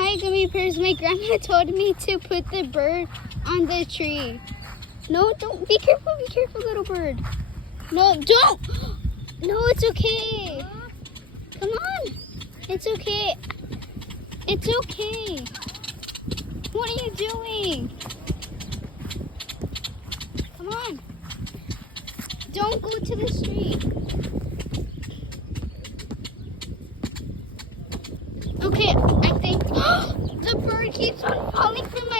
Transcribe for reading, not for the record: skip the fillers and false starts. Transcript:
Hi, Gummy Bears. My grandma told me to put the bird on the tree. No, don't. Be careful, little bird. No, don't. No, it's okay. Come on. It's okay. It's okay. What are you doing? Come on. Don't go to the street. Okay, I think the bird keeps on falling from my